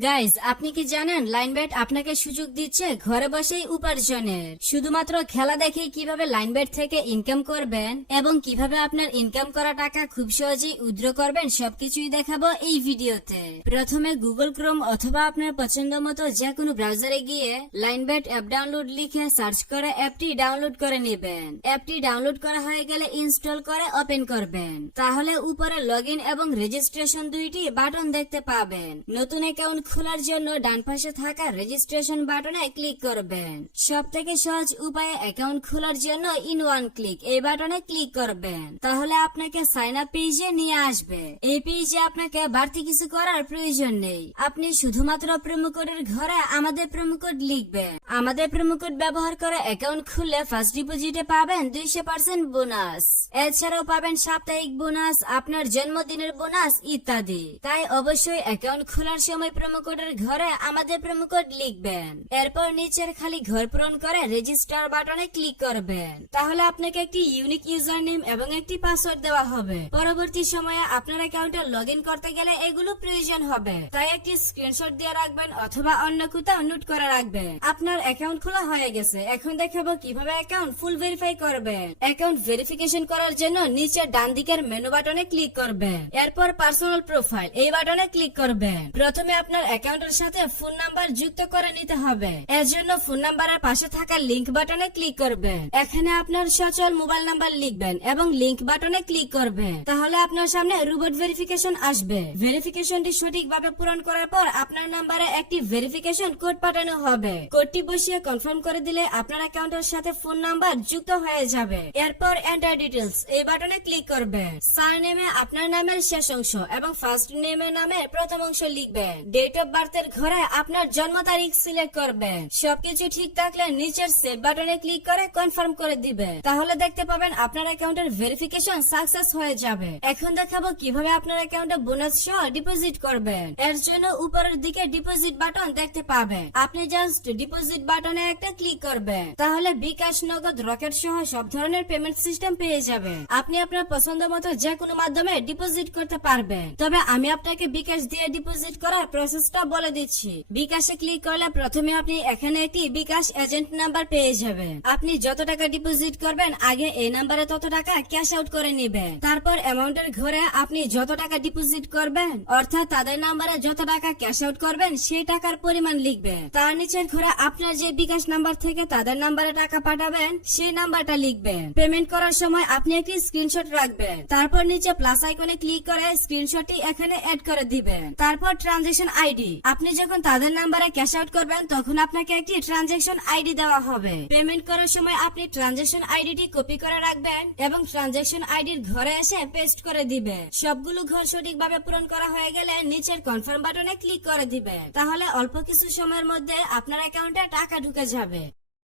Guys, আপনি কি জানেন লাইনবেট আপনাকে সুযোগ দিচ্ছে ঘরে বসেই উপার্জনের। শুধুমাত্র খেলা দেখেই কিভাবে লাইনবেট থেকে ইনকাম করবেন এবং কিভাবে আপনার ইনকাম করা টাকা খুব সহজেই উইথড্র করবেন সবকিছুই দেখাবো এই ভিডিওতে। প্রথমে গুগল ক্রোম অথবা আপনার পছন্দ মতো যে কোনো ব্রাউজারে গিয়ে লাইনবেট অ্যাপ ডাউনলোড লিখে সার্চ করে অ্যাপটি ডাউনলোড করে নেবেন। অ্যাপটি ডাউনলোড করা হয়ে গেলে ইনস্টল করে ওপেন করবেন। তাহলে উপরে লগইন এবং রেজিস্ট্রেশন দুইটি বাটন দেখতে পাবেন। নতুন অ্যাকাউন্ট খোলার জন্য ডান পাশে থাকা রেজিস্ট্রেশন বাটনে ক্লিক করবেন। সব থেকে সহজ উপায়ে অ্যাকাউন্ট খোলার জন্য ইন ওয়ান ক্লিক এই বাটনে ক্লিক করবেন। তাহলে আপনাকে সাইন আপ পেজে নিয়ে আসবে। এই পেজে আপনাকে বাড়তি কিছু করার প্রয়োজন নেই। আপনি শুধুমাত্র প্রোমো কোডের ঘরে আমাদের প্রোমো কোড লিখবেন। আমাদের প্রোমো কোড ব্যবহার করে অ্যাকাউন্ট খুললে ফার্স্ট ডিপোজিটে পাবেন 200% বোনাস। এছাড়াও পাবেন সাপ্তাহিক বোনাস, আপনার জন্মদিনের বোনাস ইত্যাদি। তাই অবশ্যই অ্যাকাউন্ট খোলার সময় প্রোমো কোডের ঘরে আমাদের প্রোমো কোড লিখবেন। এরপর নিচের খালি ঘর পূরণ করে রেজিস্টার বাটনে ক্লিক করবেন। তাহলে আপনাকে একটি ইউনিক ইউজার নেম এবং একটি পাসওয়ার্ড দেওয়া হবে। পরবর্তী সময়ে আপনার অ্যাকাউন্টে লগইন করতে গেলে এগুলো প্রয়োজন হবে। তাই একটি স্ক্রিনশট দিয়ে রাখবেন অথবা অন্য কোথাও নোট করে রাখবেন। আপনার অ্যাকাউন্ট খোলা হয়ে গেছে। এখন দেখাবো কিভাবে অ্যাকাউন্ট ফুল ভেরিফাই করবেন। অ্যাকাউন্ট ভেরিফিকেশন করার জন্য নিচে ডান দিকের মেনু বাটনে ক্লিক করবেন। এরপর পার্সোনাল প্রোফাইল এই বাটনে ক্লিক করবেন। প্রথমে আপনার অ্যাকাউন্টের সাথে ফোন নাম্বার যুক্ত করে নিতে হবে। এর জন্য ফোন নাম্বারের পাশে থাকা লিংক বাটনে ক্লিক করবেন। এখানে আপনার সচল মোবাইল নাম্বার লিখবেন এবং লিংক বাটনে ক্লিক করবেন। তাহলে আপনার সামনে রোবট ভেরিফিকেশন আসবে। ভেরিফিকেশনটি সঠিকভাবে পূরণ করার পর আপনার নাম্বারে একটি ভেরিফিকেশন কোড পাঠানো হবে। কোডটি বসিয়ে কনফার্ম করে দিলে আপনার অ্যাকাউন্টের সাথে ফোন নাম্বার যুক্ত হয়ে যাবে। এরপর এন্টার ডিটেলস এই বাটনে ক্লিক করবেন। সারনেমে আপনার নামের শেষ অংশ এবং ফার্স্ট নেমের নামের প্রথম অংশ লিখবেন। ডেট অফ বার্থের ঘরে আপনার জন্ম তারিখ সিলেক্ট করবেন। সবকিছু ঠিক থাকলে নিচের সেভ বাটনে ক্লিক করে কনফার্ম করে দিবেন। তাহলে দেখতে পাবেন আপনার অ্যাকাউন্টের ভেরিফিকেশন সাকসেস হয়ে যাবে। এখন দেখাবো কিভাবে আপনার অ্যাকাউন্টে বোনাস সহ ডিপোজিট করবেন। এর জন্য উপরের দিকে ডিপোজিট বাটন দেখতে পাবেন। আপনি জাস্ট ডিপোজিট বাটনে একটা ক্লিক করবেন। তাহলে বিকাশ, নগদ, রকেট সহ সব ধরনের পেমেন্ট সিস্টেম পেয়ে যাবেন। আপনি আপনার পছন্দ মতো যে কোনো মাধ্যমে ডিপোজিট করতে পারবেন। তবে আমি আপনাকে বিকাশ দিয়ে ডিপোজিট করার প্রসেসটা বলে দিচ্ছি। বিকাশে ক্লিক করলে প্রথমে আপনি এখানে একটি বিকাশ এজেন্ট নাম্বার পেয়ে যাবেন। আপনি যত টাকা ডিপোজিট করবেন আগে এই নাম্বারে তত টাকা ক্যাশ আউট করে নেবেন। তারপর অ্যামাউন্টের ঘরে আপনি যত টাকা ডিপোজিট করবেন অর্থাৎ তাদের নাম্বারে যত টাকা ক্যাশ আউট করবেন সেই টাকার পরিমাণ লিখবেন। তার নিচের ঘরে আপনার যে বিকাশ নাম্বার থেকে তাদের নাম্বারে টাকা পাঠাবেন সেই নাম্বারটা লিখবেন। পেমেন্ট করার সময় আপনি একটি স্ক্রিনশট রাখবেন। তারপর নিচে প্লাস আইকনে ক্লিক করে স্ক্রিনশটটি এখানে অ্যাড করে দিবেন। তারপর ট্রানজাকশন আইডি, আপনি যখন তাদের নাম্বারে ক্যাশ আউট করবেন তখন আপনাকে একটি ট্রানজাকশন আইডি দেওয়া হবে। পেমেন্ট করার সময় আপনি ট্রানজাকশন আইডিটি কপি করে রাখবেন এবং ট্রানজাকশন আইডির ঘরে এসে পেস্ট করে দিবেন। সবগুলো ঘর সঠিকভাবে পূরণ করা হয়ে গেলে নিচের কনফার্ম বাটনে ক্লিক করে দিবেন। তাহলে অল্প কিছু সময়ের মধ্যে আপনার অ্যাকাউন্টে টাকা ঢুকে যাবে।